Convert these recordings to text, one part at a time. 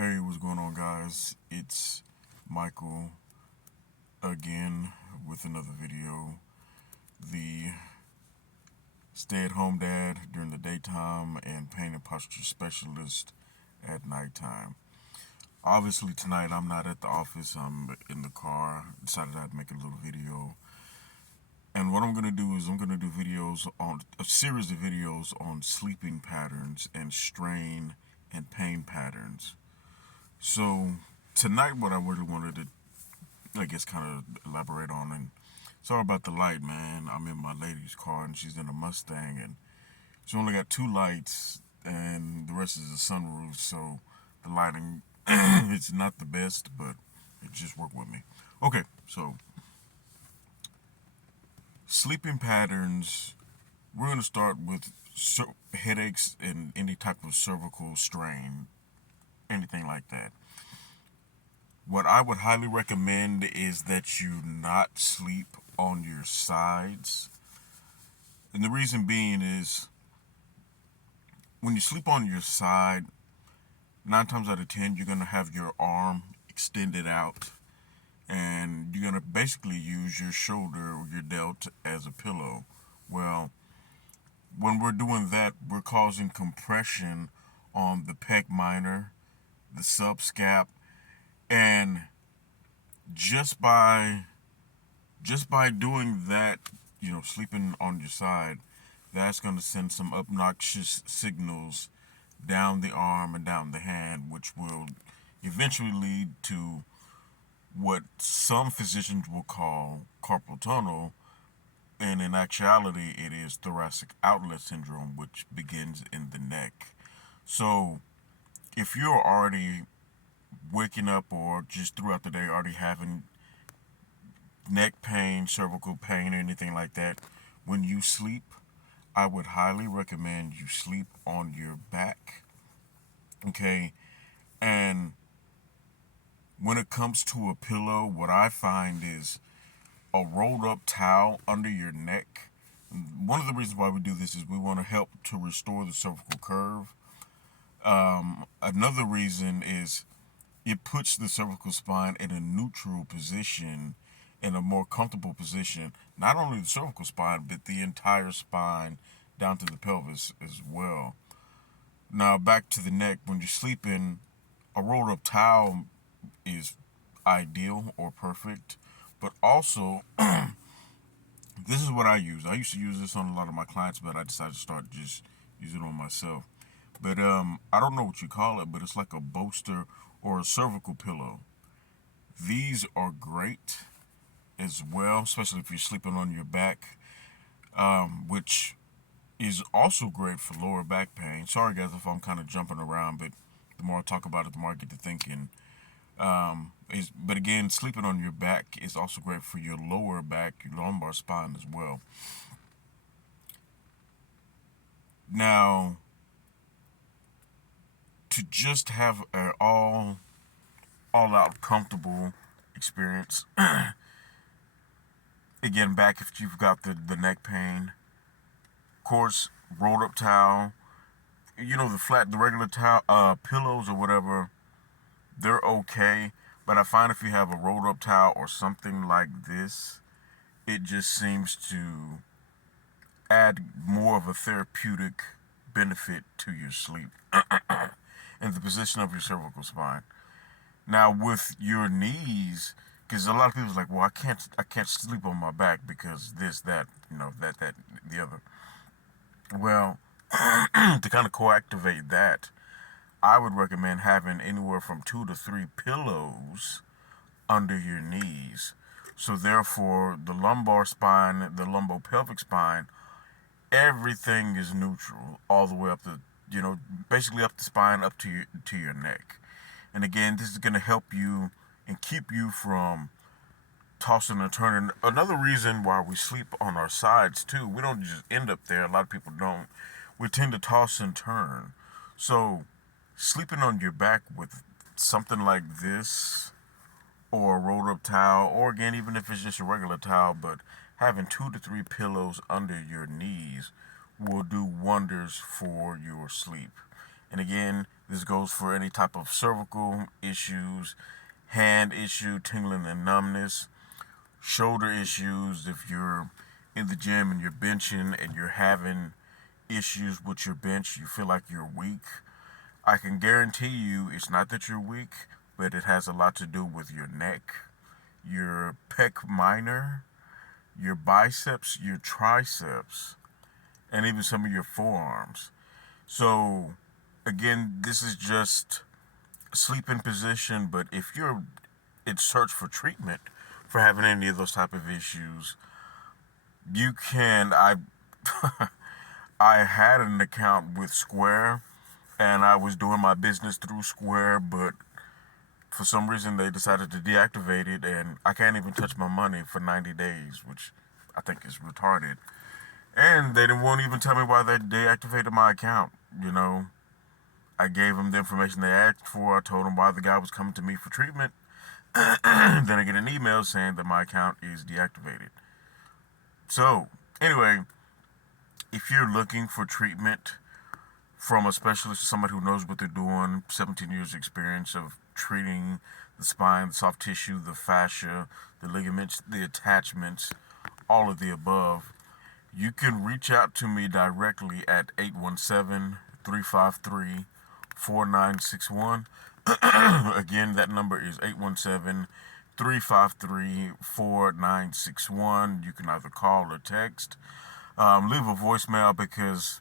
Hey, what's going on, guys? It's Michael again with another video. The stay at home dad during the daytime and pain and posture specialist at nighttime. Obviously, tonight I'm not at the office, I'm in the car. Decided I'd make a little video. And what I'm going to do is I'm going to do videos on a series of videos on sleeping patterns and strain and pain patterns. So, tonight, what I really wanted to kind of elaborate on. And sorry about the light, man. I'm in my lady's car and she's in a Mustang, and she only got two lights, and the rest is a sunroof. So the lighting it's not the best, but it just worked with me. Okay, so sleeping patterns. We're going to start with headaches and any type of cervical strain, anything like that. What I would highly recommend is that you not sleep on your sides. And the reason being is when you sleep on your side, 9 times out of 10, you're going to have your arm extended out, and you're going to basically use your shoulder or your delt as a pillow. Well, when we're doing that, we're causing compression on the pec minor, the subscap, and just by doing that, sleeping on your side, that's going to send some obnoxious signals down the arm and down the hand, which will eventually lead to what some physicians will call carpal tunnel, and in actuality, it is thoracic outlet syndrome, which begins in the neck. So, if you're already waking up or just throughout the day already having neck pain, cervical pain, or anything like that, when you sleep, I would highly recommend you sleep on your back. Okay, and when it comes to a pillow, what I find is a rolled up towel under your neck. One of the reasons why we do this is we want to help to restore the cervical curve. Another reason is it puts the cervical spine in a neutral position, in a more comfortable position. Not only the cervical spine, but the entire spine down to the pelvis as well. Now, back to the neck. When you're sleeping, a rolled up towel is ideal or perfect, but also this is what I use. I used to use this on a lot of my clients, but I decided to start just using it on myself. But I don't know what you call it, but it's like a bolster or a cervical pillow. These are great as well, especially if you're sleeping on your back, which is also great for lower back pain. Sorry, guys, if I'm kind of jumping around, but the more I talk about it, the more I get to thinking. But again, sleeping on your back is also great for your lower back, your lumbar spine as well. Now, to just have an all out comfortable experience. Again, back if you've got the neck pain. Of course, rolled up towel. The regular towel, pillows or whatever, they're okay. But I find if you have a rolled up towel or something like this, it just seems to add more of a therapeutic benefit to your sleep and the position of your cervical spine. Now, with your knees, because a lot of people's like, well, I can't sleep on my back because this, that, that, the other. Well, to kind of co-activate that, I would recommend having anywhere from 2 to 3 pillows under your knees. So therefore, the lumbar spine, the lumbopelvic spine, everything is neutral all the way up to, basically up the spine up to your neck. And again, this is going to help you and keep you from tossing and turning. Another reason why we sleep on our sides too, we don't just end up there. A lot of people don't. We tend to toss and turn. So sleeping on your back with something like this, or a rolled up towel, or again, even if it's just a regular towel, but having 2 to 3 pillows under your knees will do wonders for your sleep. And again, This goes for any type of cervical issues, hand issue, tingling and numbness, shoulder issues. If you're in the gym and you're benching and you're having issues with your bench, you feel like you're weak, I can guarantee you it's not that you're weak, but it has a lot to do with your neck, your pec minor, your biceps, your triceps, and even some of your forearms. So, again, this is just sleeping position, but if you're in search for treatment for having any of those type of issues, you can. I had an account with Square, and I was doing my business through Square, but for some reason they decided to deactivate it, and I can't even touch my money for 90 days, which I think is retarded. And they won't even tell me why they deactivated my account. You know, I gave them the information they asked for. I told them why the guy was coming to me for treatment. Then I get an email saying that my account is deactivated. So, anyway, if you're looking for treatment from a specialist, somebody who knows what they're doing, 17 years experience of treating the spine, the soft tissue, the fascia, the ligaments, the attachments, all of the above, you can reach out to me directly at 817-353-4961. Again, that number is 817-353-4961. You can either call or text. Leave a voicemail because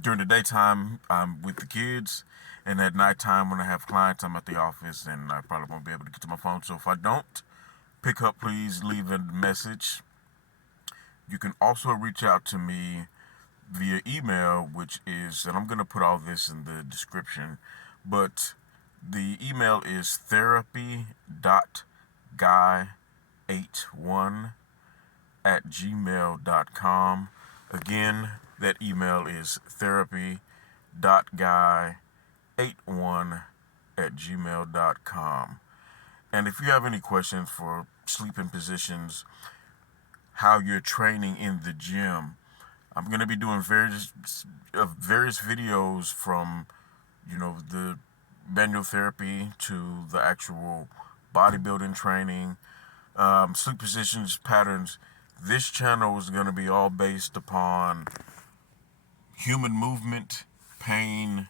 during the daytime I'm with the kids, and at nighttime when I have clients I'm at the office and I probably won't be able to get to my phone. So if I don't pick up, please leave a message. You can also reach out to me via email, which is, and I'm going to put all this in the description, but the email is therapy.guy81@gmail.com. Again, that email is therapy.guy81@gmail.com. And if you have any questions for sleeping positions, how you're training in the gym, I'm going to be doing various videos from, the manual therapy to the actual bodybuilding training, sleep positions, patterns. This channel is going to be all based upon human movement, pain,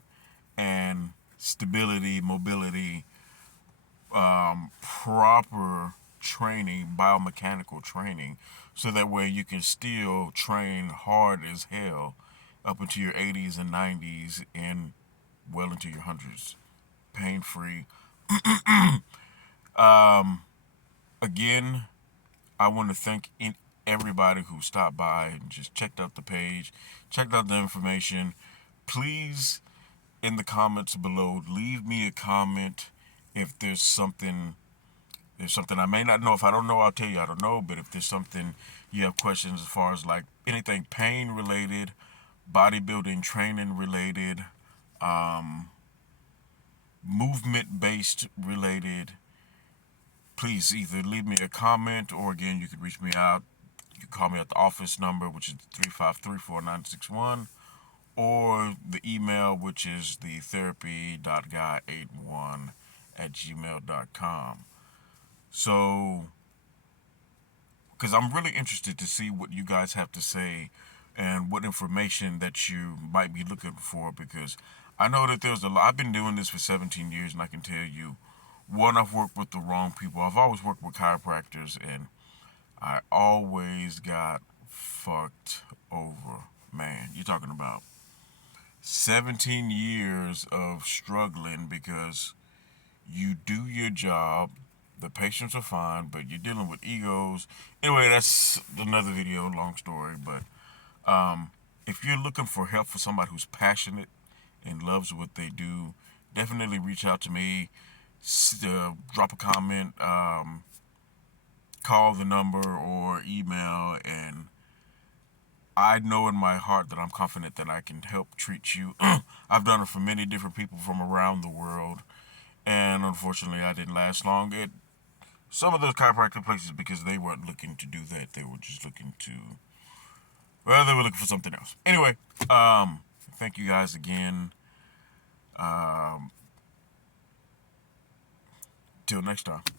and stability, mobility, proper training, biomechanical training, so that way you can still train hard as hell up into your 80s and 90s and well into your hundreds, pain free. Again, I want to thank everybody who stopped by and just checked out the page, checked out the information. Please, in the comments below, leave me a comment if there's something I may not know. If I don't know, I'll tell you I don't know. But if there's something you have questions as far as like anything pain related, bodybuilding training related, movement based related, please either leave me a comment, or again, you can reach me out. You can call me at the office number, which is 353-4961, or the email, which is the therapy.guy81@gmail.com. So, because I'm really interested to see what you guys have to say and what information that you might be looking for, because I know that there's a lot. I've been doing this for 17 years, and I can tell you, one, I've worked with the wrong people. I've always worked with chiropractors, and I always got fucked over. Man, you're talking about 17 years of struggling because you do your job, the patients are fine, but you're dealing with egos. Anyway, that's another video, long story. But if you're looking for help for somebody who's passionate and loves what they do, definitely reach out to me. Drop a comment, call the number, or email, and I know in my heart that I'm confident that I can help treat you. I've done it for many different people from around the world, and unfortunately, I didn't last long. Some of those chiropractic places, because they weren't looking to do that, they were just looking to, well, they were looking for something else. Anyway, thank you guys again. Till next time.